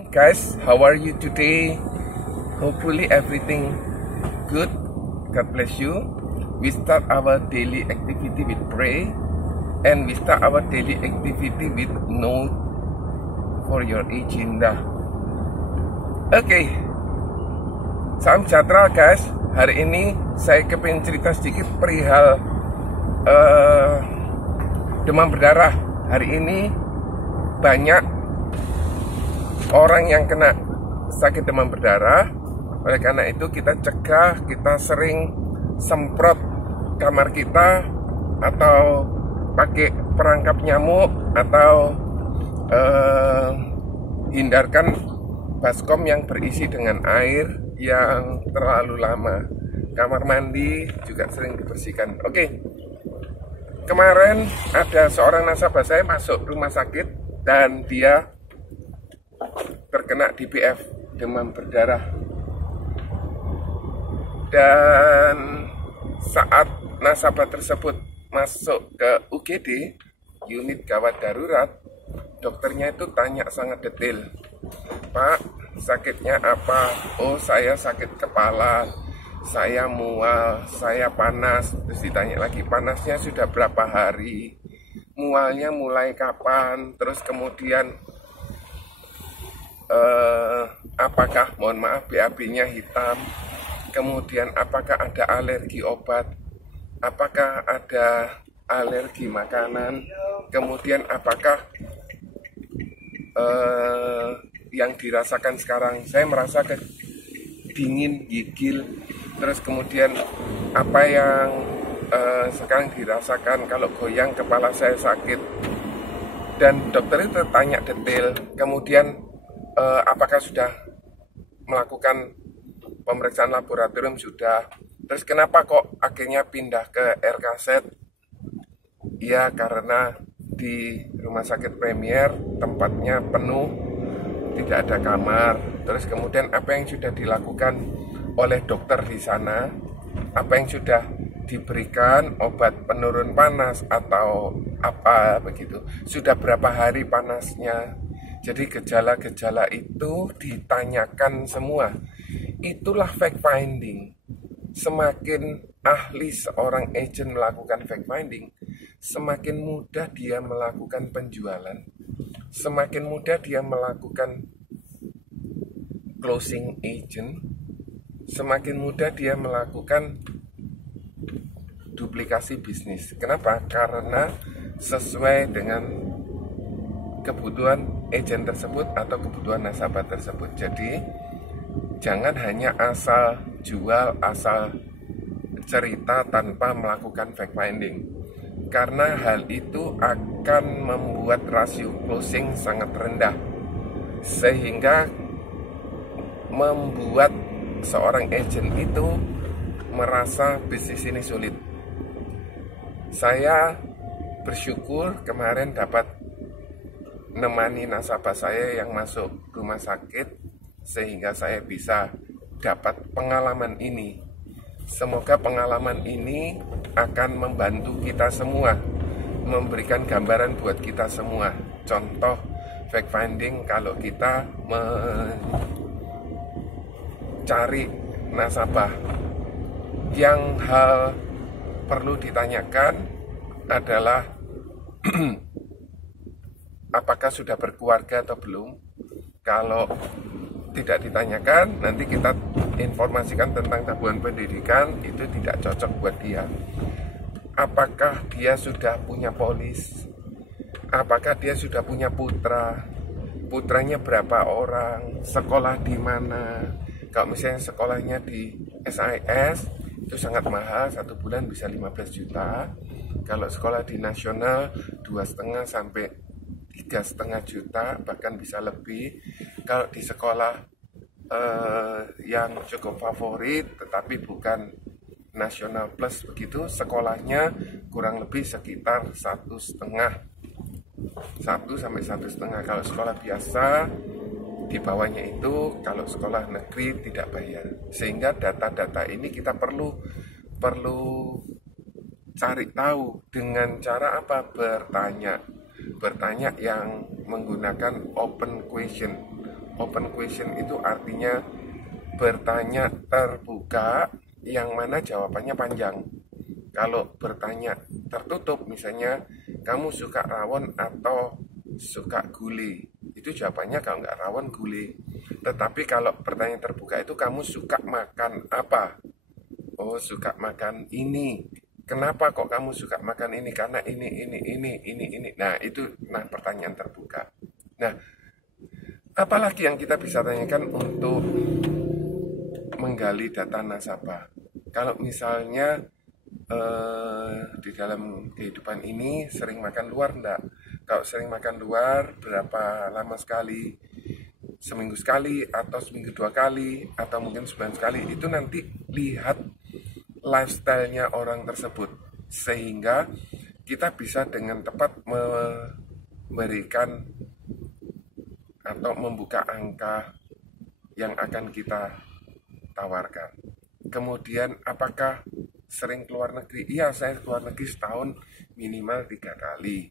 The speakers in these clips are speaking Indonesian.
Guys, how are you today? Hopefully everything good. God bless you. We start our daily activity with pray, and we start our daily activity with note for your agenda. Oke, salam sejahtera guys. Hari ini saya kepingin cerita sedikit perihal demam berdarah. Hari ini banyak orang yang kena sakit demam berdarah. Oleh karena itu kita cegah, kita sering semprot kamar kita atau pakai perangkap nyamuk atau hindarkan baskom yang berisi dengan air yang terlalu lama. Kamar mandi juga sering dibersihkan. Oke. Kemarin ada seorang nasabah saya masuk rumah sakit dan dia terkena DBF, demam berdarah. Dan saat nasabah tersebut masuk ke UGD, unit gawat darurat, dokternya itu tanya sangat detail. Pak, sakitnya apa? Oh, saya sakit kepala, saya mual, saya panas. Terus ditanya lagi, panasnya sudah berapa hari? Mualnya mulai kapan? Terus kemudian apakah, mohon maaf, BAB-nya hitam, kemudian apakah ada alergi obat, apakah ada alergi makanan, kemudian apakah yang dirasakan sekarang, saya merasa dingin, gigil, terus kemudian apa yang sekarang dirasakan, kalau goyang kepala saya sakit. Dan dokter itu tanya detail, kemudian apakah sudah melakukan pemeriksaan laboratorium? Sudah. Terus kenapa kok akhirnya pindah ke RKZ? Ya karena di rumah sakit Premier tempatnya penuh, tidak ada kamar. Terus kemudian apa yang sudah dilakukan oleh dokter di sana? Apa yang sudah diberikan, obat penurun panas atau apa begitu? Sudah berapa hari panasnya? Jadi gejala-gejala itu ditanyakan semua. Itulah fact finding. Semakin ahli seorang agent melakukan fact finding, semakin mudah dia melakukan penjualan, semakin mudah dia melakukan closing agent, semakin mudah dia melakukan duplikasi bisnis. Kenapa? Karena sesuai dengan kebutuhan agent tersebut atau kebutuhan nasabah tersebut. Jadi jangan hanya asal jual, asal cerita tanpa melakukan fact finding, karena hal itu akan membuat rasio closing sangat rendah, sehingga membuat seorang agent itu merasa bisnis ini sulit. Saya bersyukur kemarin dapat menemani nasabah saya yang masuk rumah sakit, sehingga saya bisa dapat pengalaman ini. Semoga pengalaman ini akan membantu kita semua, memberikan gambaran buat kita semua. Contoh fact finding kalau kita mencari nasabah. Yang hal perlu ditanyakan adalah apakah sudah berkeluarga atau belum. Kalau tidak ditanyakan, nanti kita informasikan tentang tabungan pendidikan, itu tidak cocok buat dia. Apakah dia sudah punya polis? Apakah dia sudah punya putra? Putranya berapa orang? Sekolah di mana? Kalau misalnya sekolahnya di SIS, itu sangat mahal, 1 bulan bisa 15 juta. Kalau sekolah di nasional, 2,5 sampai 3,5 juta, bahkan bisa lebih. Kalau di sekolah yang cukup favorit tetapi bukan nasional plus begitu, sekolahnya kurang lebih sekitar 1,5, 1 sampai 1,5. Kalau sekolah biasa di bawahnya itu, kalau sekolah negeri tidak bayar. Sehingga data-data ini kita perlu cari tahu dengan cara apa? Bertanya yang menggunakan open question. open question itu artinya bertanya terbuka, yang mana jawabannya panjang. Kalau bertanya tertutup, misalnya kamu suka rawon atau suka gulai, itu jawabannya kalau nggak rawon gulai. Tetapi kalau pertanyaan terbuka itu kamu suka makan apa? Oh, suka makan ini. Kenapa kok kamu suka makan ini? Karena ini. Nah, itu pertanyaan terbuka. Nah, apalagi yang kita bisa tanyakan untuk menggali data nasabah? Kalau misalnya di dalam kehidupan ini sering makan luar enggak? Kalau sering makan luar, berapa lama sekali? Seminggu sekali, atau seminggu 2 kali, atau mungkin sebulan sekali. Itu nanti lihat lifestyle-nya orang tersebut, sehingga kita bisa dengan tepat memberikan atau membuka angka yang akan kita tawarkan. Kemudian apakah sering keluar negeri? Iya, saya keluar negeri setahun minimal 3 kali.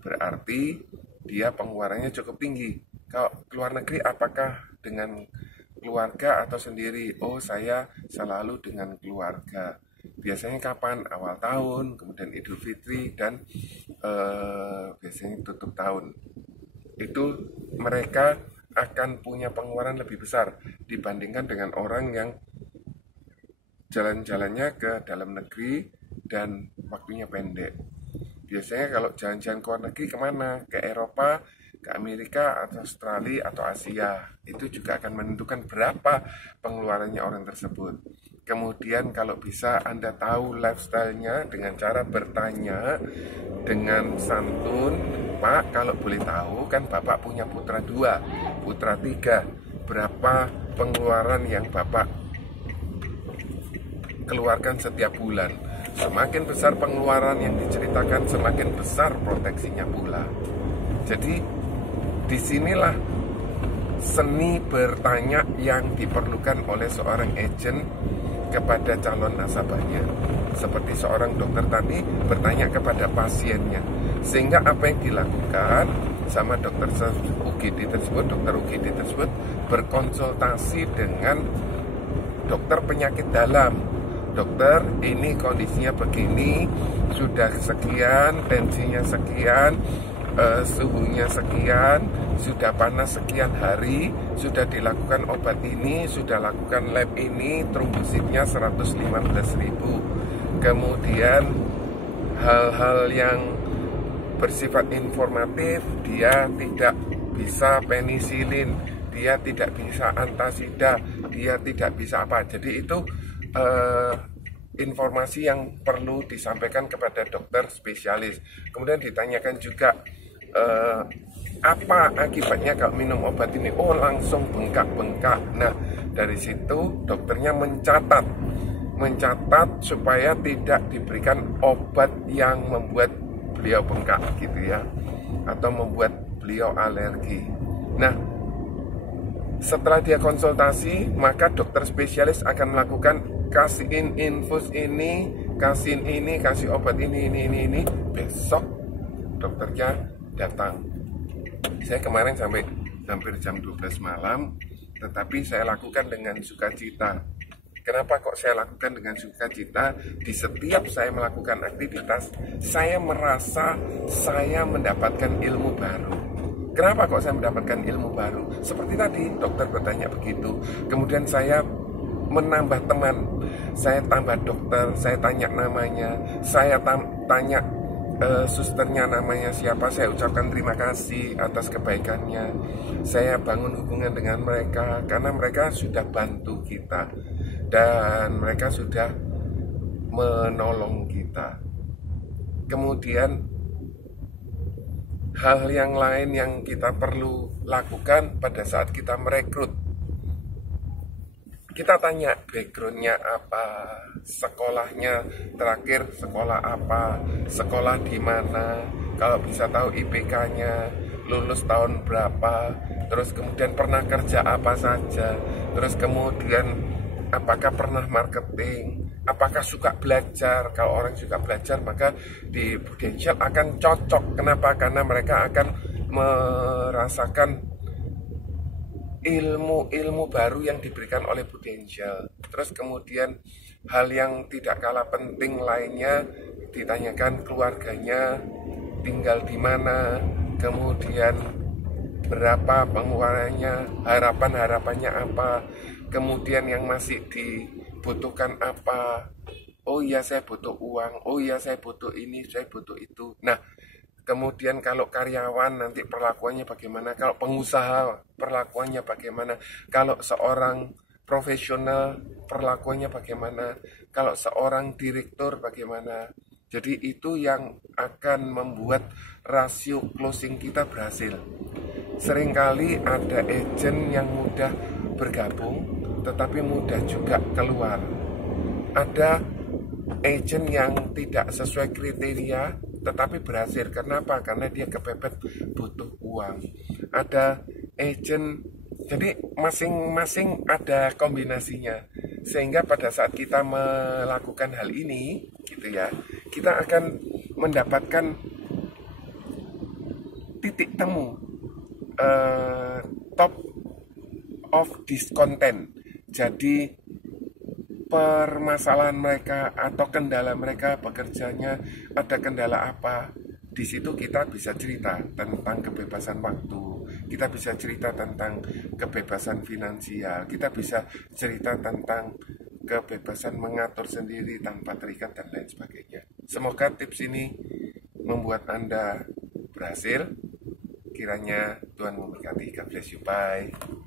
Berarti dia pengeluarannya cukup tinggi. Kalau keluar negeri apakah dengan keluarga atau sendiri? Oh, saya selalu dengan keluarga. Biasanya kapan? Awal tahun, kemudian Idul Fitri, dan biasanya tutup tahun. Itu mereka akan punya pengeluaran lebih besar dibandingkan dengan orang yang jalan-jalannya ke dalam negeri dan waktunya pendek. Biasanya kalau jalan-jalan ke luar negeri kemana? Ke Eropa, ke Amerika, atau Australia, atau Asia. Itu juga akan menentukan berapa pengeluarannya orang tersebut. Kemudian kalau bisa Anda tahu lifestyle-nya dengan cara bertanya dengan santun. Pak, kalau boleh tahu, kan Bapak punya putra 2, putra 3. Berapa pengeluaran yang Bapak keluarkan setiap bulan? Semakin besar pengeluaran yang diceritakan, semakin besar proteksinya pula. Jadi disinilah seni bertanya yang diperlukan oleh seorang agent kepada calon nasabahnya. Seperti seorang dokter tadi bertanya kepada pasiennya, sehingga apa yang dilakukan sama dokter UGD tersebut, dokter UGD tersebut berkonsultasi dengan dokter penyakit dalam. Dokter, ini kondisinya begini, sudah sekian, tensinya sekian, suhunya sekian, sudah panas sekian hari, sudah dilakukan obat ini, sudah lakukan lab ini, trombositnya 115.000. Kemudian hal-hal yang bersifat informatif, dia tidak bisa penisilin, dia tidak bisa antasida, dia tidak bisa apa. Jadi itu informasi yang perlu disampaikan kepada dokter spesialis. Kemudian ditanyakan juga apa akibatnya kalau minum obat ini? Oh, langsung bengkak-bengkak. Nah, dari situ dokternya mencatat supaya tidak diberikan obat yang membuat beliau bengkak gitu ya, atau membuat beliau alergi. Nah, setelah dia konsultasi, maka dokter spesialis akan melakukan kasihin infus ini, kasihin ini, kasih obat ini. Besok dokternya datang. Saya kemarin sampai hampir jam 12 malam, tetapi saya lakukan dengan sukacita. Kenapa kok saya lakukan dengan sukacita? Di setiap saya melakukan aktivitas, saya merasa saya mendapatkan ilmu baru. Kenapa kok saya mendapatkan ilmu baru? Seperti tadi, dokter bertanya begitu. Kemudian saya menambah teman, saya tambah dokter, saya tanya namanya, saya tanya susternya namanya siapa, saya ucapkan terima kasih atas kebaikannya. Saya bangun hubungan dengan mereka karena mereka sudah bantu kita dan mereka sudah menolong kita. Kemudian hal yang lain yang kita perlu lakukan pada saat kita merekrut, kita tanya backgroundnya apa, sekolahnya terakhir sekolah apa, sekolah di mana, kalau bisa tahu IPK-nya, lulus tahun berapa, terus kemudian pernah kerja apa saja, terus kemudian apakah pernah marketing, apakah suka belajar. Kalau orang suka belajar, maka di Prudential akan cocok. Kenapa? Karena mereka akan merasakan ilmu-ilmu baru yang diberikan oleh Prudential. Terus kemudian hal yang tidak kalah penting lainnya ditanyakan keluarganya, tinggal di mana, kemudian berapa pengeluarannya, harapan-harapannya apa, kemudian yang masih dibutuhkan apa. Oh iya saya butuh uang, oh iya saya butuh ini, saya butuh itu. Nah, kemudian kalau karyawan nanti perlakuannya bagaimana, kalau pengusaha perlakuannya bagaimana, kalau seorang profesional perlakuannya bagaimana, kalau seorang direktur bagaimana. Jadi itu yang akan membuat rasio closing kita berhasil. Seringkali ada agent yang mudah bergabung tetapi mudah juga keluar. Ada agent yang tidak sesuai kriteria tetapi berhasil. Kenapa? Karena dia kepepet butuh uang. Ada agent, jadi masing-masing ada kombinasinya. Sehingga pada saat kita melakukan hal ini, gitu ya, kita akan mendapatkan titik temu top of discontent. Jadi permasalahan mereka atau kendala mereka bekerjanya, ada kendala apa, di situ kita bisa cerita tentang kebebasan waktu, kita bisa cerita tentang kebebasan finansial, kita bisa cerita tentang kebebasan mengatur sendiri tanpa terikat dan lain sebagainya. Semoga tips ini membuat Anda berhasil. Kiranya Tuhan memberkati. God bless you. Bye.